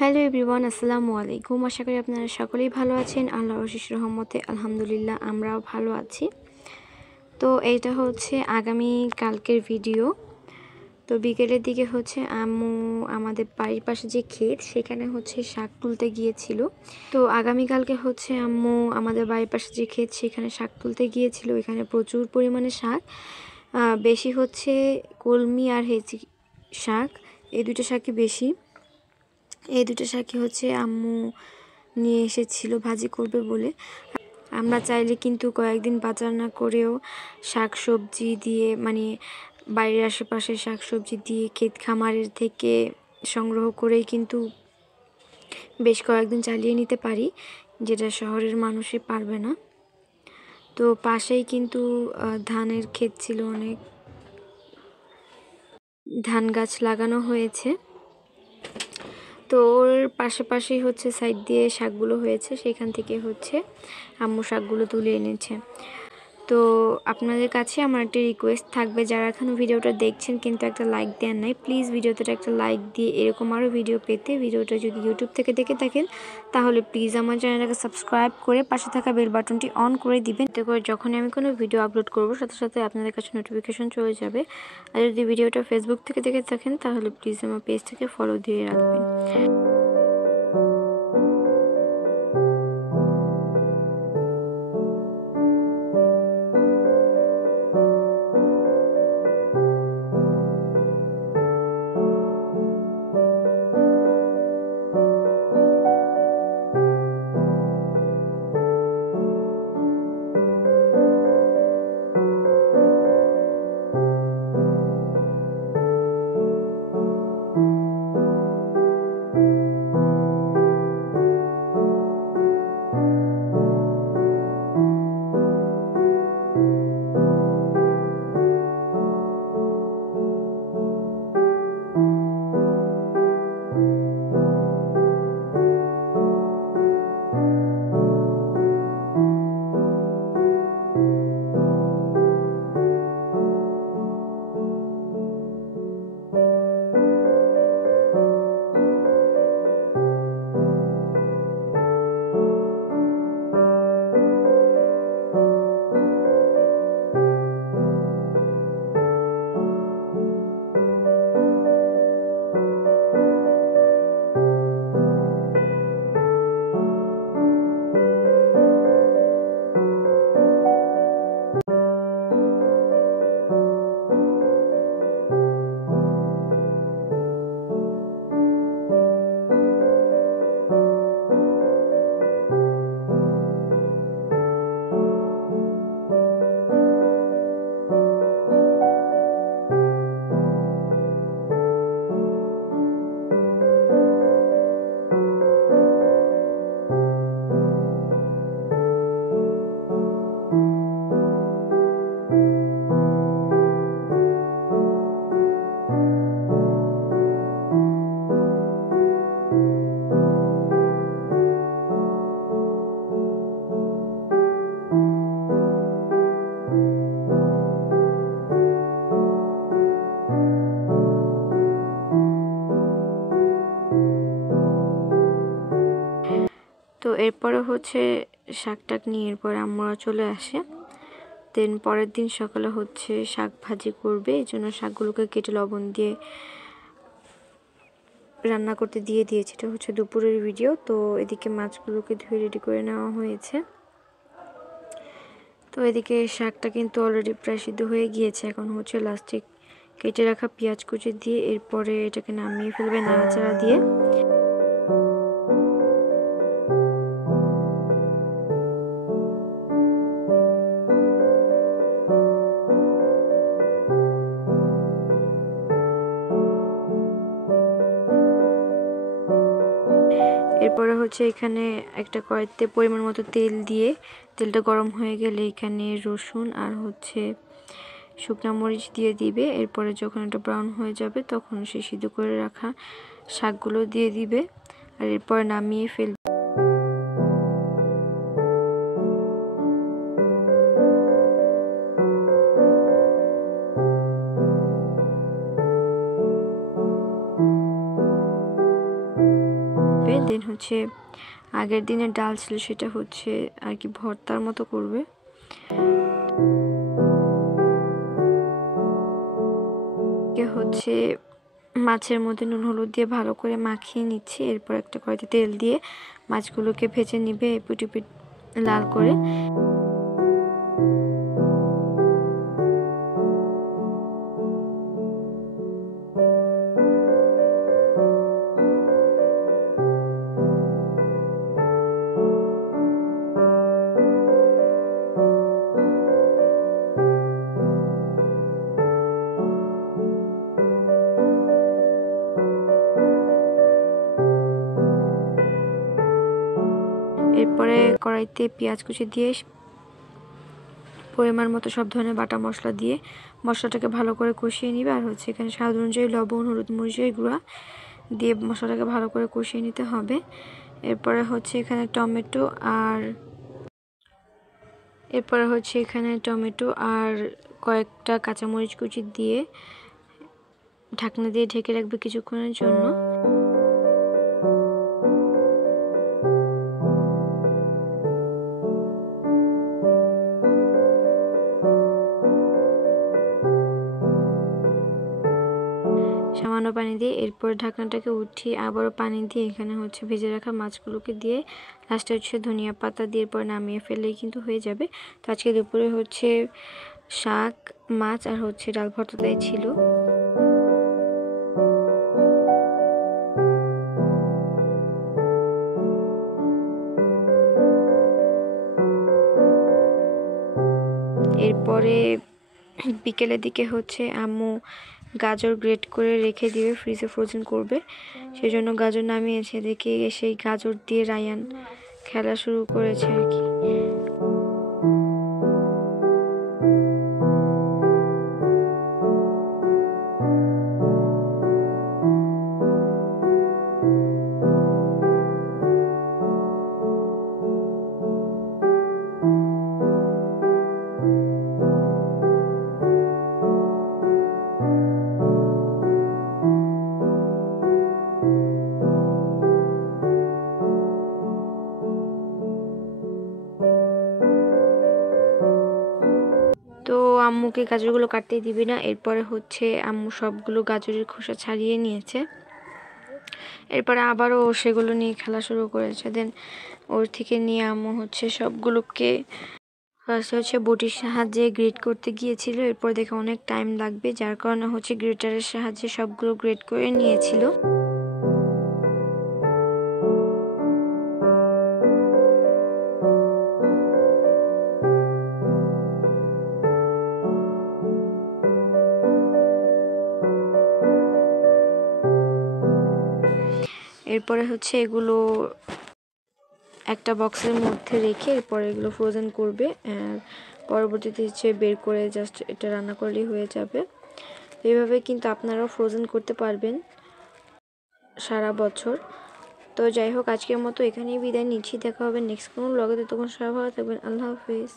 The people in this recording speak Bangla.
হ্যালো এভরিওয়ান, আসসালামু আলাইকুম। আশা করি আপনারা সকলেই ভালো আছেন। আল্লাহর অশেষ রহমতে আলহামদুলিল্লাহ আমরাও ভালো আছি। তো এইটা হচ্ছে আগামী কালকের ভিডিও। তো বিকেলের দিকে হচ্ছে আম্মু আমাদের বাড়ির পাশে যে ক্ষেত সেখানে হচ্ছে শাক তুলতে গিয়েছিল। তো আগামীকালকে হচ্ছে আম্মু আমাদের বাড়ির পাশে যে ক্ষেত সেখানে শাক তুলতে গিয়েছিল। এখানে প্রচুর পরিমাণে শাক, বেশি হচ্ছে কলমি আর হেঁচি শাক, এই দুটো শাকই বেশি। এই দুটো শাকই হচ্ছে আম্মু নিয়ে এসেছিল ভাজি করবে বলে। আমরা চাইলে কিন্তু কয়েকদিন বাজার না করেও শাক সবজি দিয়ে, মানে বাড়ির আশেপাশে শাক সবজি দিয়ে ক্ষেত খামারের থেকে সংগ্রহ করেই কিন্তু বেশ কয়েকদিন চালিয়ে নিতে পারি, যেটা শহরের মানুষই পারবে না। তো পাশেই কিন্তু ধানের ক্ষেত ছিল, অনেক ধান গাছ লাগানো হয়েছে। তো ওর পাশাপাশি হচ্ছে সাইড দিয়ে শাকগুলো হয়েছে, সেখান থেকে হচ্ছে আম্মু শাকগুলো তুলে এনেছে। তো আপনাদের কাছে আমার একটা রিকোয়েস্ট থাকবে, যারা এখন ভিডিওটা দেখছেন কিন্তু একটা লাইক দেন নাই, প্লিজ ভিডিওতে একটা লাইক দিয়ে এরকম আরও ভিডিও পেতে, ভিডিওটা যদি ইউটিউব থেকে দেখে থাকেন তাহলে প্লিজ আমার চ্যানেলটাকে সাবস্ক্রাইব করে পাশে থাকা বেল বাটনটি অন করে দিবেন। এতে করে যখনই আমি কোনো ভিডিও আপলোড করব সাথে সাথে আপনাদের কাছে নোটিফিকেশন চলে যাবে। আর যদি ভিডিওটা ফেসবুক থেকে দেখে থাকেন তাহলে প্লিজ আমার পেজটাকে ফলো দিয়ে রাখবেন। তো এরপরে হচ্ছে শাকটাক নিয়ে এরপরে আমরা চলে আসে। দেন পরের দিন সকালে হচ্ছে শাক ভাজি করবে, এই জন্য শাকগুলোকে কেটে লবণ দিয়ে রান্না করতে দিয়ে দিয়েছে। এটা হচ্ছে দুপুরের ভিডিও। তো এদিকে মাছগুলোকে ধুয়ে রেডি করে নেওয়া হয়েছে। তো এদিকে শাকটা কিন্তু অলরেডি প্রায় সিদ্ধ হয়ে গিয়েছে। এখন হচ্ছে লাস্টে কেটে রাখা পেঁয়াজ কুচি দিয়ে এরপরে এটাকে নামিয়ে ফেলবে নাড়াচাড়া দিয়ে। এরপরে হচ্ছে এখানে একটা কড়াইতে পরিমাণ মতো তেল দিয়ে, তেলটা গরম হয়ে গেলে এখানে রসুন আর হচ্ছে শুকনা মরিচ দিয়ে দিবে। এরপরে যখন এটা ব্রাউন হয়ে যাবে তখন সে সিদ্ধ করে রাখা শাকগুলো দিয়ে দিবে, আর এরপরে নামিয়ে ফেলবে। নেবে। দেন হচ্ছে আগের দিনের ডাল ছিল সেটা হচ্ছে আর কি ভর্তার মতো করবে। হচ্ছে মাছের মধ্যে নুন হলুদ দিয়ে ভালো করে মাখিয়ে নিচ্ছি। এরপর একটা কড়াইতে তেল দিয়ে মাছগুলোকে ভেজে নিবে এপিট ওপিট লাল করে। এরপরে কড়াইতে পেঁয়াজ কুচি দিয়ে পরিমাণ মতো সব ধরনের বাটা মশলা দিয়ে মশলাটাকে ভালো করে কষিয়ে নিবে। আর হচ্ছে এখানে স্বাদ অনুযায়ী লবণ, হলুদ, মরিচের গুঁড়া দিয়ে মশলাটাকে ভালো করে কষিয়ে নিতে হবে। এরপরে হচ্ছে এখানে টমেটো আর কয়েকটা কাঁচামরিচ কুচি দিয়ে ঢাকনা দিয়ে ঢেকে রাখবে কিছুক্ষণের জন্য। সামান্য পানি দিয়ে এরপর ঢাকনাটাকে উঠিয়ে আবারও পানি দিয়ে এখানে হচ্ছে ভেজে রাখা মাছগুলোকে দিয়ে লাস্টে হচ্ছে ধনিয়া পাতা দিয়ে এরপর নামিয়ে ফেললেই কিন্তু হয়ে যাবে। তো আজকে দুপুরে হচ্ছে শাক, মাছ আর হচ্ছে ডাল ভর্তাটাই ছিল। এরপরে বিকেলের দিকে হচ্ছে আম্মু গাজর গ্রেট করে রেখে দিবে, ফ্রিজে ফ্রোজেন করবে। সেই জন্য গাজর নামিয়েছে। দেখে সেই গাজর দিয়ে রায়ান খেলা শুরু করেছে আর কি। তো আম্মুকে গাজরগুলো কাটতেই দিবি না। এরপরে হচ্ছে আম্মু সবগুলো গাজরের খোসা ছাড়িয়ে নিয়েছে। এরপরে আবারও সেগুলো নিয়ে খেলা শুরু করেছে। দেন ওর থেকে নিয়ে আম্মু হচ্ছে সবগুলোকে ফার্স্টে হচ্ছে বটির সাহায্যে গ্রেট করতে গিয়েছিল। এরপর দেখে অনেক টাইম লাগবে, যার কারণে হচ্ছে গ্রেটারের সাহায্যে সবগুলো গ্রেট করে নিয়েছিল। এরপরে হচ্ছে এগুলো একটা বক্সের মধ্যে রেখে এরপর এগুলো ফ্রোজেন করবে। পরবর্তীতে হচ্ছে বের করে জাস্ট এটা রান্না করলেই হয়ে যাবে। এইভাবে কিন্তু আপনারাও ফ্রোজেন করতে পারবেন সারা বছর। তো যাই হোক, আজকের মতো এখানেই বিদায় নিচ্ছি। দেখা হবে নেক্সট কোনো ব্লগে। তখন সবাই ভালো থাকবেন। আল্লাহ হাফিজ।